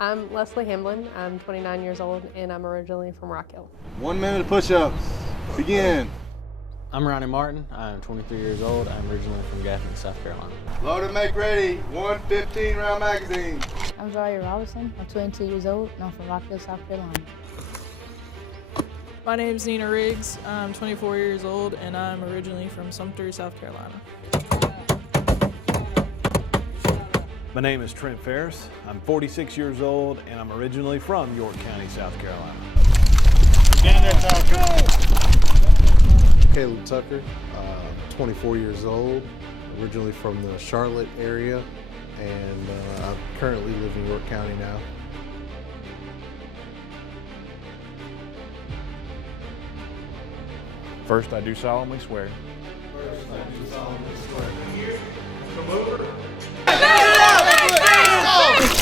I'm Leslie Hamblin. I'm 29 years old and I'm originally from Rock Hill. 1 minute push-ups. Begin. I'm Ronnie Martin. I'm 23 years old. I'm originally from Gaffney, South Carolina. Load and make ready. 1 15-round magazine. I'm Zaria Robinson. I'm 22 years old and I'm from Rock Hill, South Carolina. My name's Nina Riggs. I'm 24 years old and I'm originally from Sumter, South Carolina. My name is Trent Ferris. I'm 46 years old and I'm originally from York County, South Carolina. Stand there, Tucker. Caleb Tucker, 24 years old, originally from the Charlotte area, and I currently live in York County now. First, I do solemnly swear. Come over.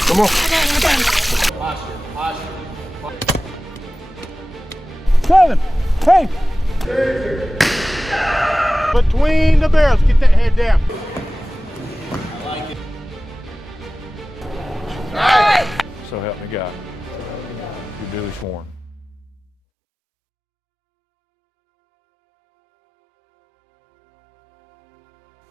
Come on. Seven. Hey. Between the barrels. Get that head down. I like it. Nice. So help me God. You're duly sworn.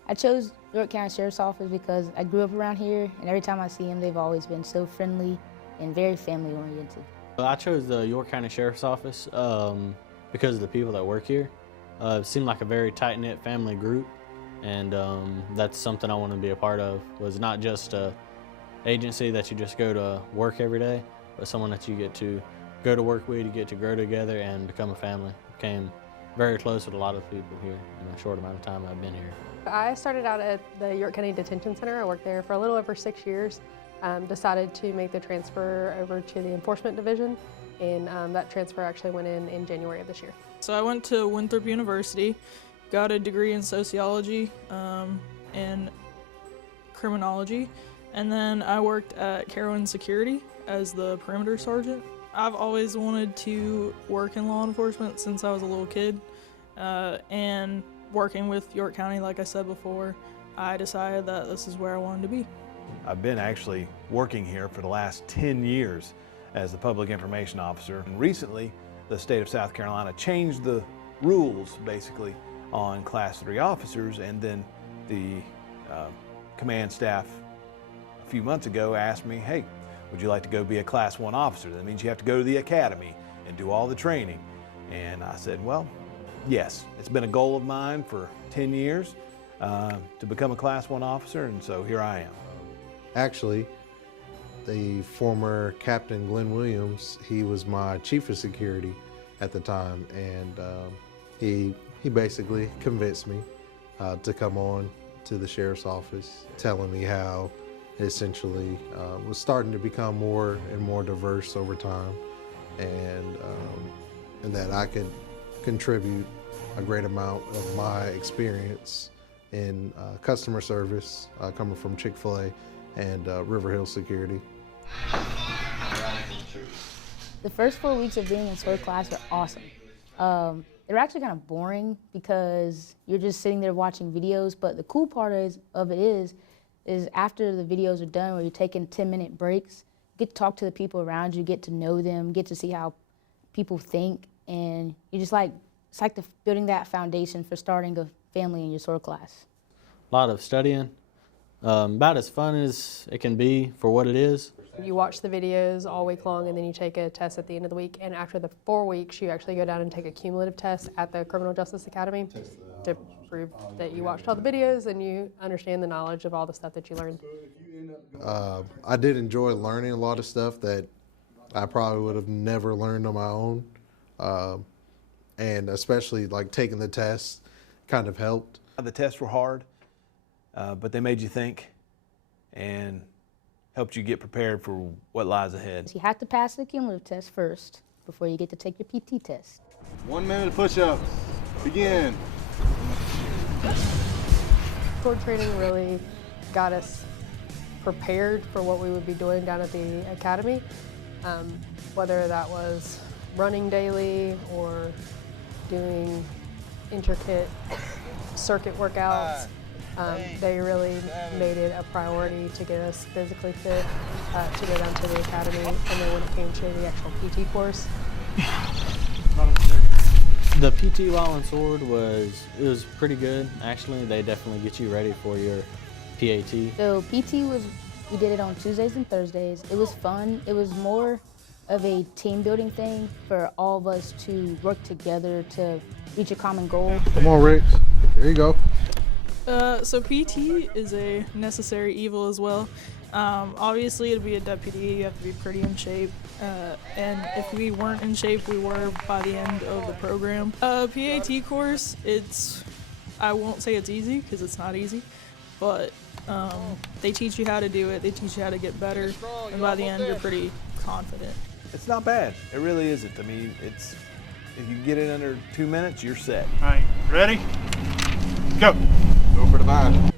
I chose York County Sheriff's Office because I grew up around here, and every time I see them, they've always been so friendly and very family-oriented. I chose the York County Sheriff's Office because of the people that work here. It seemed like a very tight-knit family group, and that's something I want to be a part of. Was not just an agency that you just go to work every day, but someone that you get to go to work with, you get to grow together and become a family. Became very close with a lot of people here in a short amount of time I've been here. I started out at the York County Detention Center. I worked there for a little over 6 years. Decided to make the transfer over to the Enforcement Division, and that transfer actually went in January of this year. So I went to Winthrop University, got a degree in sociology and criminology, and then I worked at Carolyn Security as the perimeter sergeant. I've always wanted to work in law enforcement since I was a little kid, and working with York County, like I said before, I decided that this is where I wanted to be. I've been actually working here for the last 10 years as the public information officer. And recently, the state of South Carolina changed the rules basically on Class 3 officers, and then the command staff a few months ago asked me, hey, would you like to go be a Class 1 officer? That means you have to go to the academy and do all the training. And I said, well, yes, it's been a goal of mine for 10 years to become a Class 1 officer, and so here I am. Actually, the former Captain Glenn Williams, he was my chief of security at the time, and he basically convinced me to come on to the sheriff's office, telling me how it essentially was starting to become more and more diverse over time, and that I could contribute a great amount of my experience in customer service, coming from Chick-fil-A and River Hill Security. The first 4 weeks of being in S.O.R.D class were awesome. They're actually kind of boring because you're just sitting there watching videos, but the cool part of it is after the videos are done, where you're taking 10-minute breaks, you get to talk to the people around you, get to know them, get to see how people think, and you just like, it's like building that foundation for starting a family in your S.O.R.D class. A lot of studying, about as fun as it can be for what it is. You watch the videos all week long, and then you take a test at the end of the week, and after the 4 weeks you actually go down and take a cumulative test at the Criminal Justice Academy to prove that you watched all the videos and you understand the knowledge of all the stuff that you learned. I did enjoy learning a lot of stuff that I probably would have never learned on my own, and especially like taking the tests kind of helped. The tests were hard, but they made you think and helped you get prepared for what lies ahead. You have to pass the cumulative test first before you get to take your PT test. 1 minute push-ups. Begin. S.O.R.D training really got us prepared for what we would be doing down at the academy, whether that was running daily or doing intricate circuit workouts. They really made it a priority to get us physically fit to go down to the academy, and then when it came to the actual PT course. The PT while in S.O.R.D was pretty good. Actually, they definitely get you ready for your PAT. So PT we did it on Tuesdays and Thursdays. It was fun. It was more of a team building thing for all of us to work together to reach a common goal. Come on, Rick. Here you go. So PT is a necessary evil as well. Obviously, to be a deputy, you have to be pretty in shape. And if we weren't in shape, we were by the end of the program. PAT course, I won't say it's easy, because it's not easy, but they teach you how to do it, they teach you how to get better, and by the end, you're pretty confident. It's not bad. It really isn't. I mean, if you get it under 2 minutes, you're set. All right, ready? Go. Go for the vibe.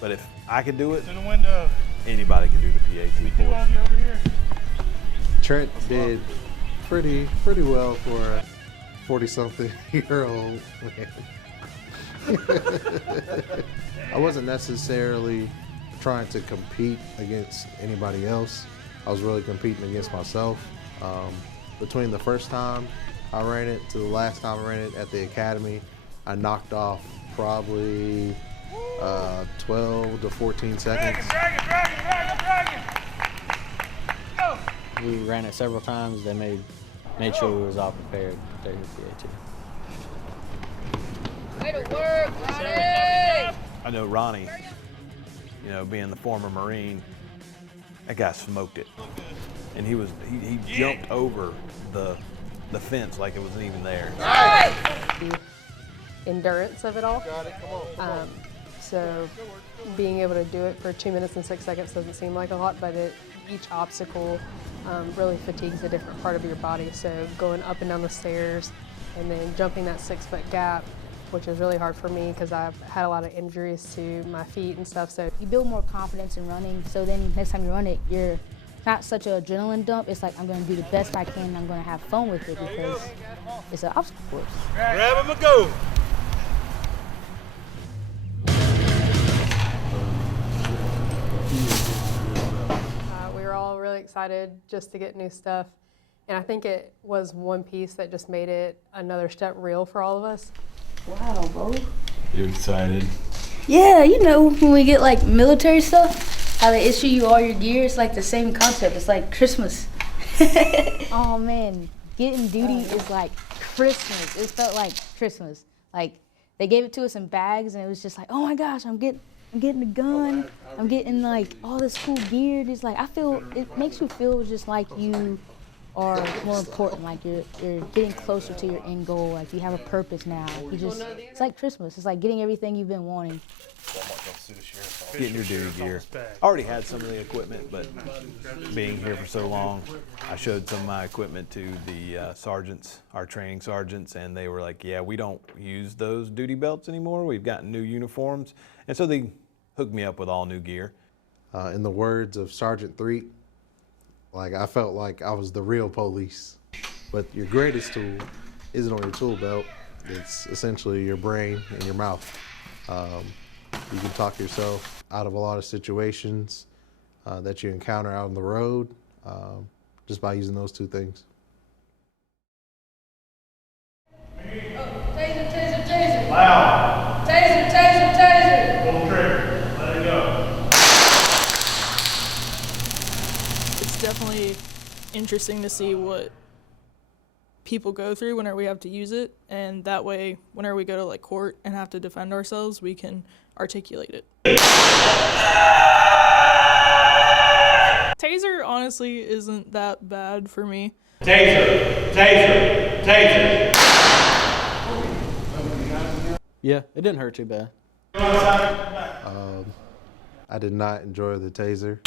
But if I can do it, In the window. anybody can do the PAT course. Over here. Trent did pretty well for a 40-something-year-old man. I wasn't necessarily trying to compete against anybody else. I was really competing against myself. Between the first time I ran it to the last time I ran it at the academy, I knocked off probably 12 to 14 seconds. Dragon. Go. We ran it several times. They made sure we was all prepared to take the PAT. Way to work, Ronnie! I know Ronnie, being the former Marine, that guy smoked it. And he jumped over the fence like it wasn't even there. The endurance of it all. So being able to do it for 2 minutes and 6 seconds doesn't seem like a lot, but each obstacle really fatigues a different part of your body. So going up and down the stairs and then jumping that 6-foot gap, which is really hard for me because I've had a lot of injuries to my feet and stuff. So You build more confidence in running, so then next time you run it, you're not such an adrenaline dump. It's like, I'm gonna do the best I can and I'm gonna have fun with it because it's an obstacle course. Grab him and go. we were all really excited just to get new stuff. And I think it was one piece that just made it another step real for all of us. Wow, bro. You excited? Yeah, when we get like military stuff, how they issue you all your gear, it's like the same concept. It's like Christmas. Oh man, getting duty is like Christmas. It felt like Christmas. Like they gave it to us in bags, and it was just like, oh my gosh, I'm getting a gun. I'm getting like all this cool gear. It's like it makes you feel just like you are more important. Like you're getting closer to your end goal. Like you have a purpose now. It's like Christmas. It's like getting everything you've been wanting. Getting your duty gear. I already had some of the equipment, but being here for so long, I showed some of my equipment to the sergeants, our training sergeants, and they were like, yeah, we don't use those duty belts anymore. We've gotten new uniforms. And so they hooked me up with all new gear. In the words of Sergeant Threet, like I felt like I was the real police. But your greatest tool isn't on your tool belt. It's essentially your brain and your mouth. You can talk yourself out of a lot of situations that you encounter out on the road just by using those two things. Taser. Loud. Taser. Pull the trigger. Let it go. It's definitely interesting to see what people go through whenever we have to use it, and that way whenever we go to like court and have to defend ourselves, we can articulate it. Taser honestly isn't that bad for me. Taser. Yeah, it didn't hurt too bad. I did not enjoy the taser.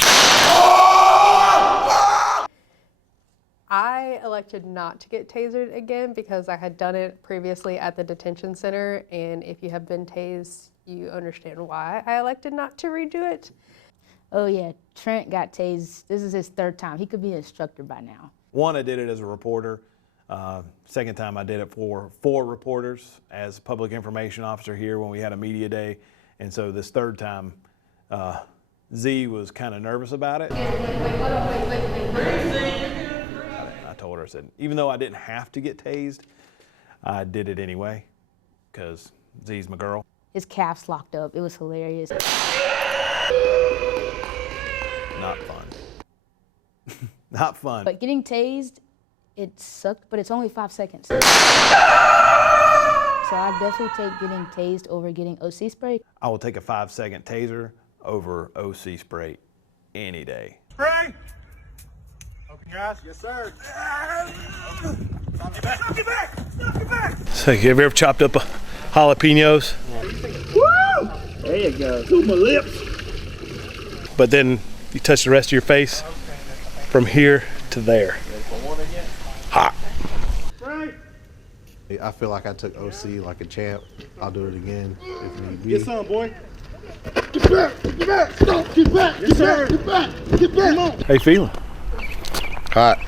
I elected not to get tasered again because I had done it previously at the detention center, and if you have been tased, you understand why I elected not to redo it. Oh yeah, Trent got tased. This is his 3rd time. He could be an instructor by now. One, I did it as a reporter. Second time I did it for 4 reporters as public information officer here when we had a media day. And so this third time, Z was kind of nervous about it. I told her, I said, even though I didn't have to get tased, I did it anyway, because Z's my girl. His calves locked up. It was hilarious. Not fun. Not fun. But getting tased, it sucked, but it's only 5 seconds. So I definitely take getting tased over getting OC spray. I will take a 5-second taser over OC spray any day. Spray! Open your eyes. Yes, sir. Knock it back. Knock it back. Knock it back. So you ever chopped up jalapenos? Woo! There you go. To my lips. But then you touch the rest of your face from here to there. Hot. Spray! I feel like I took OC like a champ. I'll do it again if need be. Get some, boy. Get back! Get back! Stop! Get back! Yes, sir. Get back! Get back! Come on. How you feeling? Hot.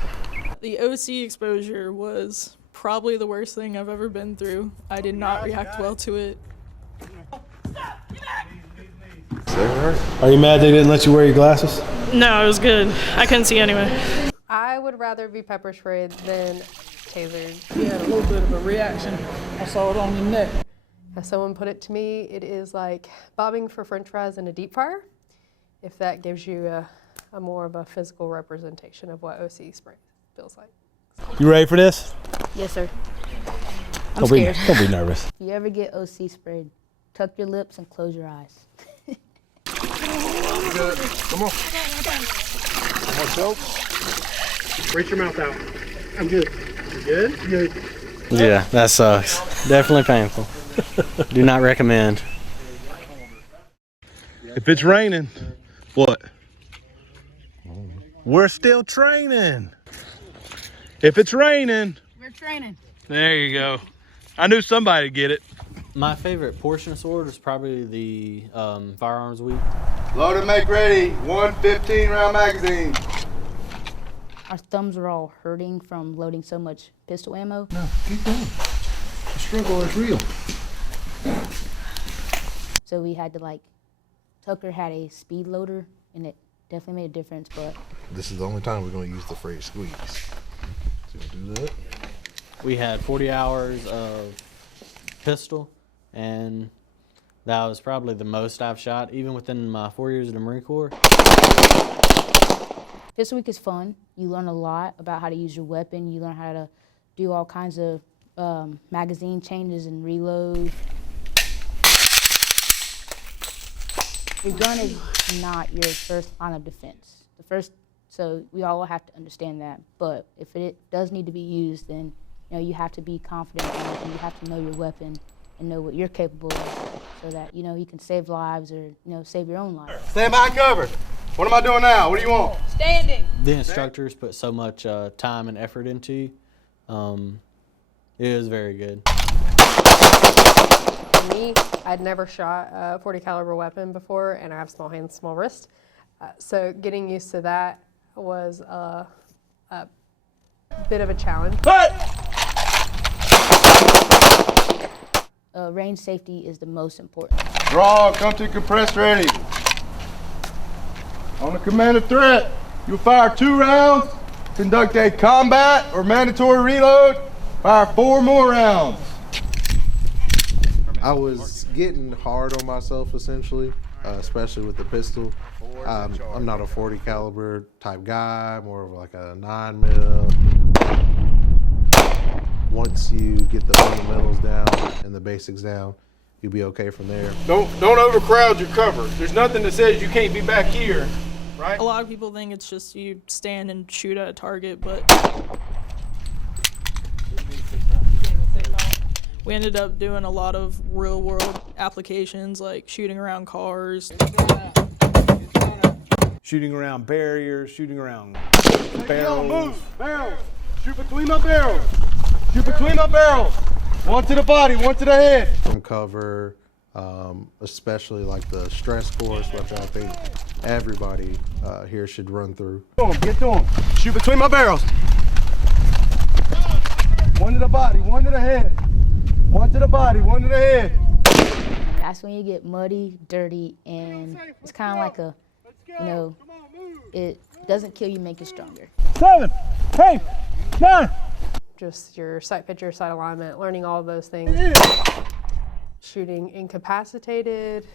The OC exposure was probably the worst thing I've ever been through. I did not react well to it. Are you mad they didn't let you wear your glasses? No, it was good. I couldn't see anyway. I would rather be pepper sprayed than tasered. You had a little bit of a reaction. I saw it on your neck. As someone put it to me, it is like bobbing for french fries in a deep fryer, if that gives you a more of a physical representation of what OC spray feels like. You ready for this? Yes, sir. I'm scared. Don't be nervous. If you ever get OC sprayed, tuck your lips and close your eyes. Good. Come on. Come on, choke. Reach your mouth out. I'm good. You good? Good. Yeah, that sucks. Definitely painful. Do not recommend. If it's raining, what? We're still training. If it's raining, We're training. there you go. I knew somebody'd get it. My favorite portion of S.O.R.D is probably the Firearms week. Load and make ready. 1 15-round magazine. Our thumbs were all hurting from loading so much pistol ammo. No, keep going. The struggle is real. So we had to Tucker had a speed loader and it definitely made a difference, but This is the only time we're going to use the phrase squeeze. So we'll do that. We had 40 hours of pistol, and that was probably the most I've shot, even within my 4 years in the Marine Corps. Pistol week is fun. You learn a lot about how to use your weapon. You learn how to do all kinds of magazine changes and reload. Your gun is not your first line of defense. So we all have to understand that. But if it does need to be used, then you have to be confident in it, and you have to know your weapon and know what you're capable of, so that you can save lives or save your own life. Stand by and cover. What am I doing now? What do you want? Standing. The instructors put so much time and effort into you. It was very good. For me, I'd never shot a 40 caliber weapon before, and I have small hands, small wrists. So getting used to that was a bit of a challenge. Range safety is the most important. Draw, come to compress ready. On the command of threat, you'll fire 2 rounds, conduct a combat or mandatory reload, fire 4 more rounds. I was getting hard on myself essentially, especially with the pistol. I'm not a 40 caliber type guy, more of like a 9mm. Once you get the fundamentals down and the basics down, you'll be okay from there. Don't overcrowd your cover. There's nothing that says you can't be back here, right? A lot of people think it's just you stand and shoot at a target, but we ended up doing a lot of real world applications, like shooting around cars. Shooting around barriers, shooting around Don't barrels. move. Barrels. Shoot between my barrels. Shoot between my barrels. 1 to the body, 1 to the head. From cover, especially like the stress course, which I think everybody here should run through. Get to him. Shoot between my barrels. 1 to the body, 1 to the head. 1 to the body, 1 to the head. That's when you get muddy, dirty, and it's kind of like a, you know, it doesn't kill you, make you stronger. 7, 8, 9. Just your sight picture, sight alignment, learning all of those things. Shooting incapacitated,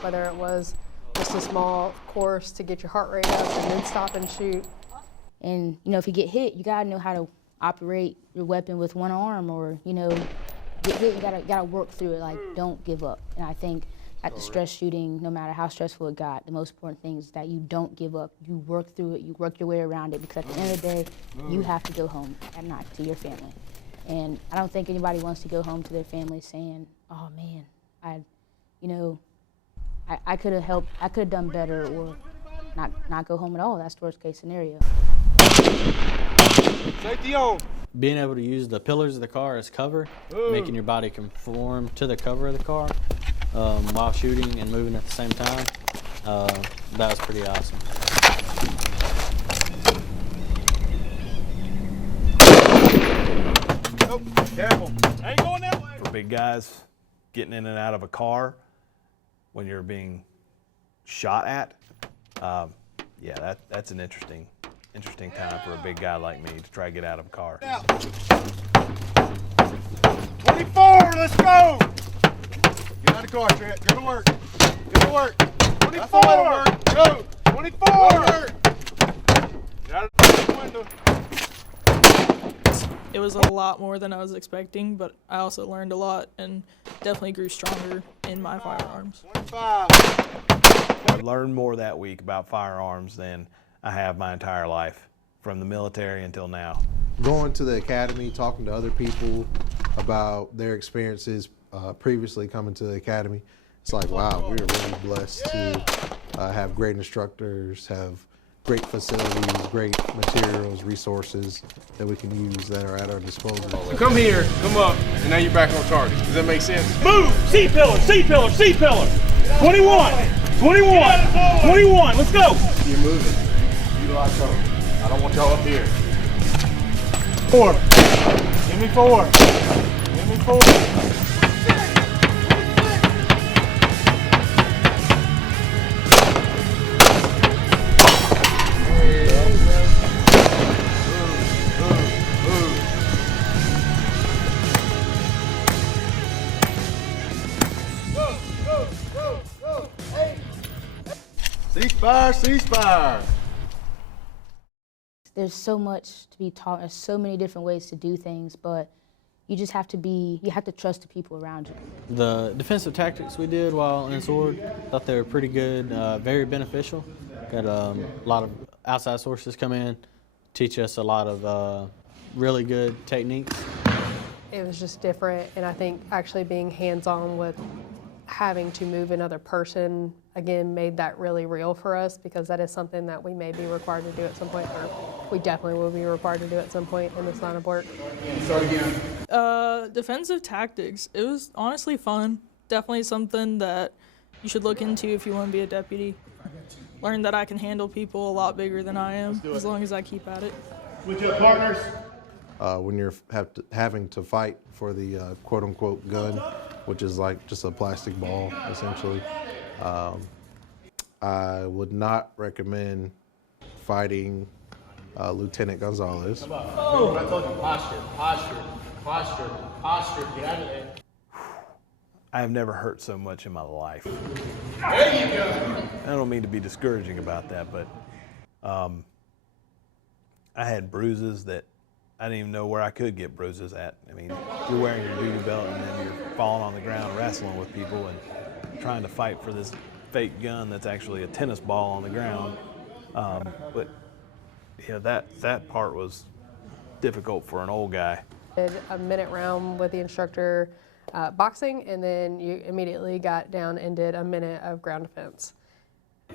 whether it was just a small course to get your heart rate up and then stop and shoot. And, you know, if you get hit, you gotta know how to operate your weapon with one arm, or, you know, get hit, you gotta work through it, like, don't give up. And I think at the stress shooting, no matter how stressful it got, the most important thing is that you don't give up. You work through it, you work your way around it, because at the end of the day, you have to go home at night to your family. And I don't think anybody wants to go home to their family saying, oh man, I could have helped, I could have done better, or not go home at all. That's the worst case scenario. Safety on. Being able to use the pillars of the car as cover, making your body conform to the cover of the car while shooting and moving at the same time, that was pretty awesome. Oh, careful. I ain't going that way. For big guys, getting in and out of a car when you're being shot at, yeah, that's an interesting time for a big guy like me to try to get out of a car. 24, let's go! Get out of the car, Trent. Go to work. Go to work. 24! Go! 24! Go to work. Get out of the window. It was a lot more than I was expecting, but I also learned a lot and definitely grew stronger in my firearms. 25. I learned more that week about firearms than I have my entire life, from the military until now. Going to the academy, talking to other people about their experiences previously coming to the academy, it's like, wow, we're really blessed to have great instructors, have great facilities, great materials, resources that we can use that are at our disposal. So come here, come up, and now you're back on target. Does that make sense? Move! C-pillar, C-pillar, C-pillar. 21, 21, 21, let's go. You're moving. Utilize cover. I don't want y'all up here. 4. Give me 4. Give me 4. Ceasefire, ceasefire. There's so much to be taught. There's so many different ways to do things, but you just have to you have to trust the people around you. The defensive tactics we did while in S.O.R.D, thought they were pretty good, very beneficial. Got a lot of outside sources come in, teach us a lot of really good techniques. It was just different, and I think actually being hands-on with having to move another person, again, made that really real for us, because that is something that we may be required to do at some point, or we definitely will be required to do at some point in this line of work. Start again. Defensive tactics, it was honestly fun. Definitely something that you should look into if you want to be a deputy. Learn that I can handle people a lot bigger than I am, as long as I keep at it. With your partners. When you're having to fight for the quote-unquote gun, which is like just a plastic ball, essentially, I would not recommend fighting Lieutenant Gonzalez. Oh, I told you, posture, posture, posture, posture, get out of there. I have never hurt so much in my life. There you go. I don't mean to be discouraging about that, but I had bruises that I didn't even know where I could get bruises at. I mean, you're wearing your duty belt and then you're falling on the ground wrestling with people and trying to fight for this fake gun that's actually a tennis ball on the ground. But yeah, that part was difficult for an old guy. Did a minute round with the instructor boxing, and then you immediately got down and did a minute of ground defense.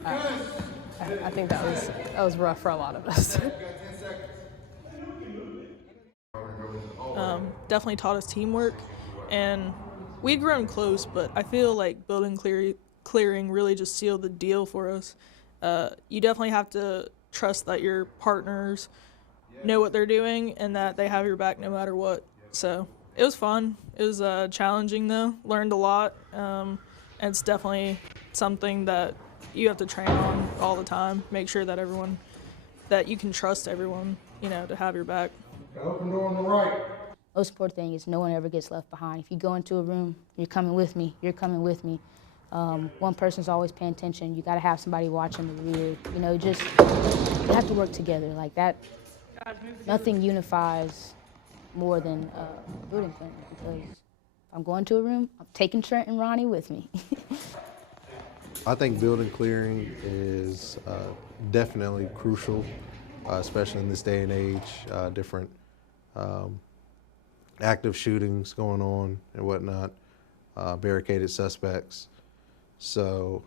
I think that was rough for a lot of us. Definitely taught us teamwork, and we'd grown close, but I feel like building clearing really just sealed the deal for us. You definitely have to trust that your partners know what they're doing and that they have your back no matter what. So it was fun. It was challenging though. Learned a lot. And it's definitely something that you have to train on all the time. Make sure that that you can trust everyone, you know, to have your back. Open door on the right. Most important thing is no one ever gets left behind. If you go into a room, you're coming with me, you're coming with me. One person's always paying attention. You gotta have somebody watching the rear. You know, just, you have to work together like that. Nothing unifies more than building cleaning, because if I'm going to a room, I'm taking Trent and Ronnie with me. I think building clearing is definitely crucial, especially in this day and age. Different active shootings going on and whatnot, barricaded suspects. So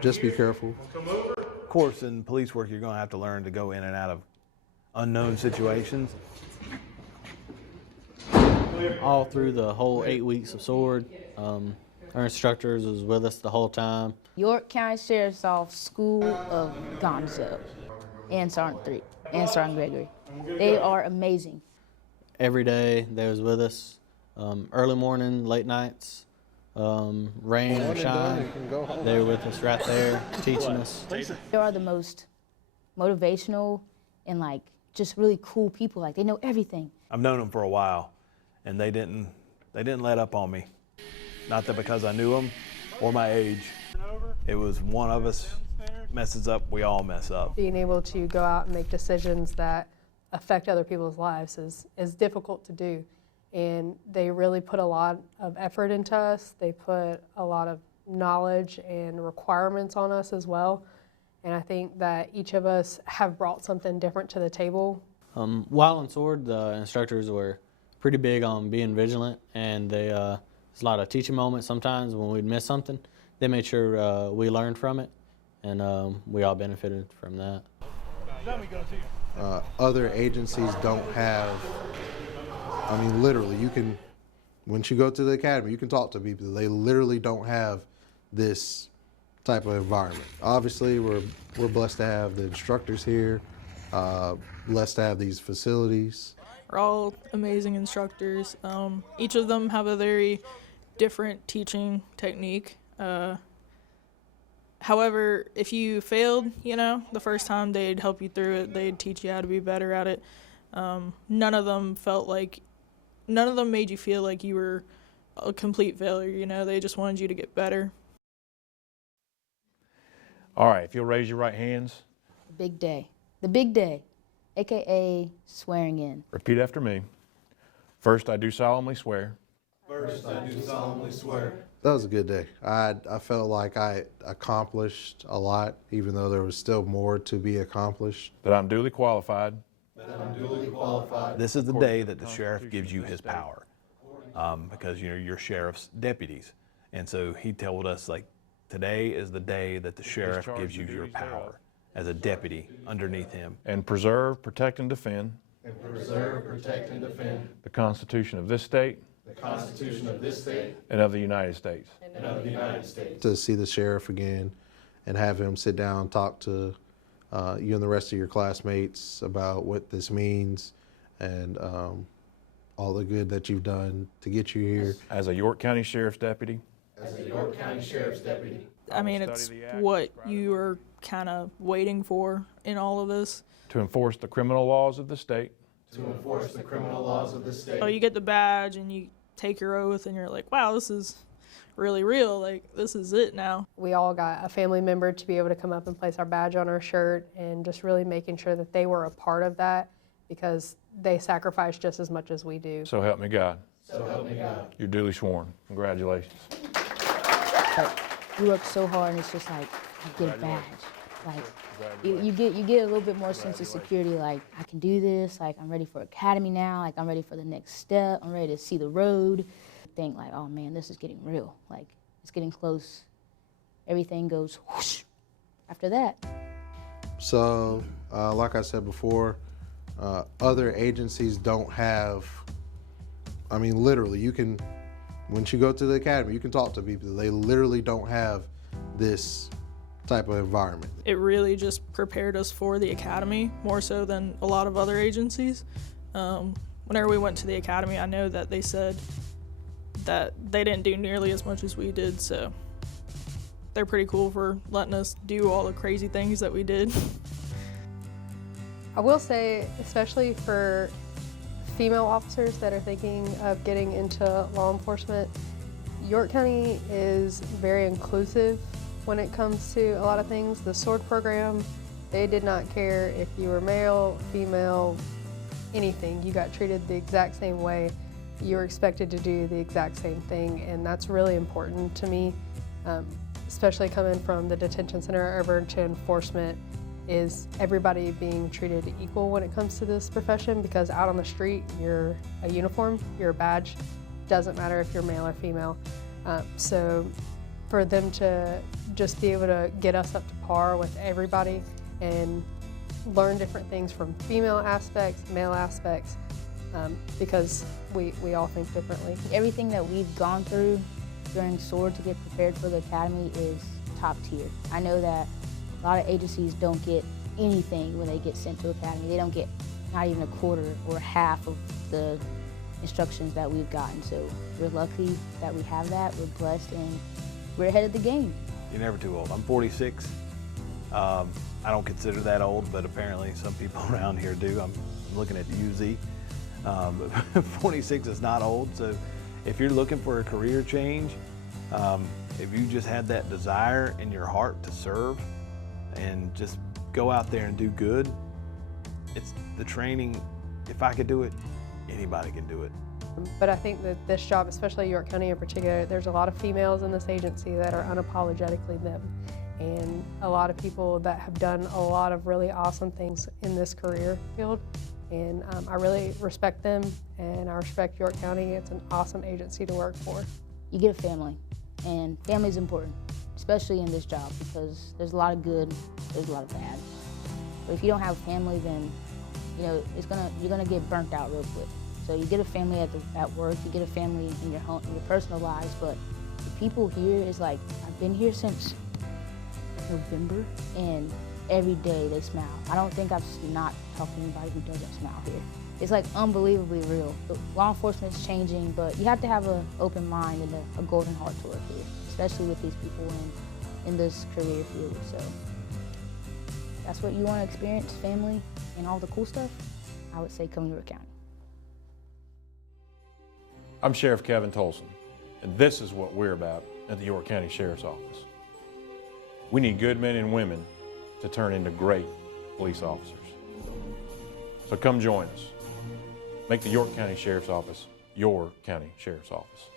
just be careful. Of course, in police work, you're going to have to learn to go in and out of unknown situations. All through the whole 8 weeks of S.O.R.D, our instructors was with us the whole time. York County Sheriff's Office School of Gonzo and Sergeant 3 and Sergeant Gregory. They are amazing. Every day they was with us, early morning, late nights, rain or shine. They were with us right there, teaching us. They are the most motivational and like just really cool people. Like they know everything. I've known them for a while, and they didn't let up on me. Not that because I knew them or my age. It was one of us messes up, we all mess up. Being able to go out and make decisions that affect other people's lives is difficult to do. And they really put a lot of effort into us. They put a lot of knowledge and requirements on us as well. And I think that each of us have brought something different to the table. While in S.O.R.D, the instructors were pretty big on being vigilant, and there's a lot of teaching moments sometimes when we'd miss something. They made sure we learned from it, and we all benefited from that. Other agencies don't have, I mean, literally, you can, once you go to the academy, you can talk to people. They literally don't have this type of environment. Obviously, we're blessed to have the instructors here, blessed to have these facilities. We're all amazing instructors. Each of them have a very different teaching technique. However, if you failed, you know, the first time, they'd help you through it. They'd teach you how to be better at it. None of them made you feel like you were a complete failure, you know. They just wanted you to get better. All right, if you'll raise your right hands. The big day. The big day, AKA swearing in. Repeat after me. First, I do solemnly swear. First, I do solemnly swear. That was a good day. I felt like I accomplished a lot, even though there was still more to be accomplished. That I'm duly qualified. This is the day that the sheriff gives you his power, because you're sheriff's deputies. And so he told us, like, today is the day that the sheriff gives you your power as a deputy underneath him. And preserve, protect, and defend. The Constitution of this state. And of the United States. To see the sheriff again and have him sit down and talk to you and the rest of your classmates about what this means and all the good that you've done to get you here. As a York County Sheriff's Deputy. I mean, it's what you are kind of waiting for in all of this. To enforce the criminal laws of the state. So you get the badge and you take your oath and you're like, wow, this is really real. Like, this is it now. We all got a family member to be able to come up and place our badge on our shirt, and just really making sure that they were a part of that, because they sacrifice just as much as we do. So help me God. You're duly sworn. Congratulations. But you work so hard, and it's just like, I get a badge. Like, you get a little bit more sense of security, like, I can do this, like, I'm ready for academy now, like, I'm ready for the next step, I'm ready to see the road. Think like, oh man, this is getting real, like, it's getting close. Everything goes whoosh after that. So, like I said before, other agencies don't have, I mean, literally, you can, once you go to the academy, you can talk to people. They literally don't have this type of environment. It really just prepared us for the academy more so than a lot of other agencies. Whenever we went to the academy, I know that they said that they didn't do nearly as much as we did, so they're pretty cool for letting us do all the crazy things that we did. I will say, especially for female officers that are thinking of getting into law enforcement, York County is very inclusive when it comes to a lot of things. The S.O.R.D program, they did not care if you were male, female, anything. You got treated the exact same way. You were expected to do the exact same thing, and that's really important to me, especially coming from the detention center over to enforcement, is everybody being treated equal when it comes to this profession, because out on the street, you're a uniform, you're a badge. Doesn't matter if you're male or female. So for them to just be able to get us up to par with everybody and learn different things from female aspects, male aspects, because we all think differently. Everything that we've gone through during S.O.R.D to get prepared for the academy is top tier. I know that a lot of agencies don't get anything when they get sent to academy. They don't get not even a quarter or half of the instructions that we've gotten. So we're lucky that we have that. We're blessed, and we're ahead of the game. You're never too old. I'm 46. I don't consider that old, but apparently some people around here do. I'm looking at UZ. But 46 is not old. So if you're looking for a career change, if you just had that desire in your heart to serve and just go out there and do good, it's the training. If I could do it, anybody can do it. But I think that this job, especially York County in particular, there's a lot of females in this agency that are unapologetically them. And a lot of people that have done a lot of really awesome things in this career field. And I really respect them, and I respect York County. It's an awesome agency to work for. You get a family, and family is important, especially in this job, because there's a lot of good, there's a lot of bad. But if you don't have a family, then you're gonna get burnt out real quick. So you get a family at work, you get a family in your home, in your personal lives, but the people here is like, I've been here since November, and every day they smile. I don't think I've not talked to anybody who doesn't smile here. It's like unbelievably real. Law enforcement is changing, but you have to have an open mind and a golden heart to work here, especially with these people in this career field. So that's what you want to experience, family and all the cool stuff. I would say come to York County. I'm Sheriff Kevin Tolson, and this is what we're about at the York County Sheriff's Office. We need good men and women to turn into great police officers. So come join us. Make the York County Sheriff's Office your county sheriff's office.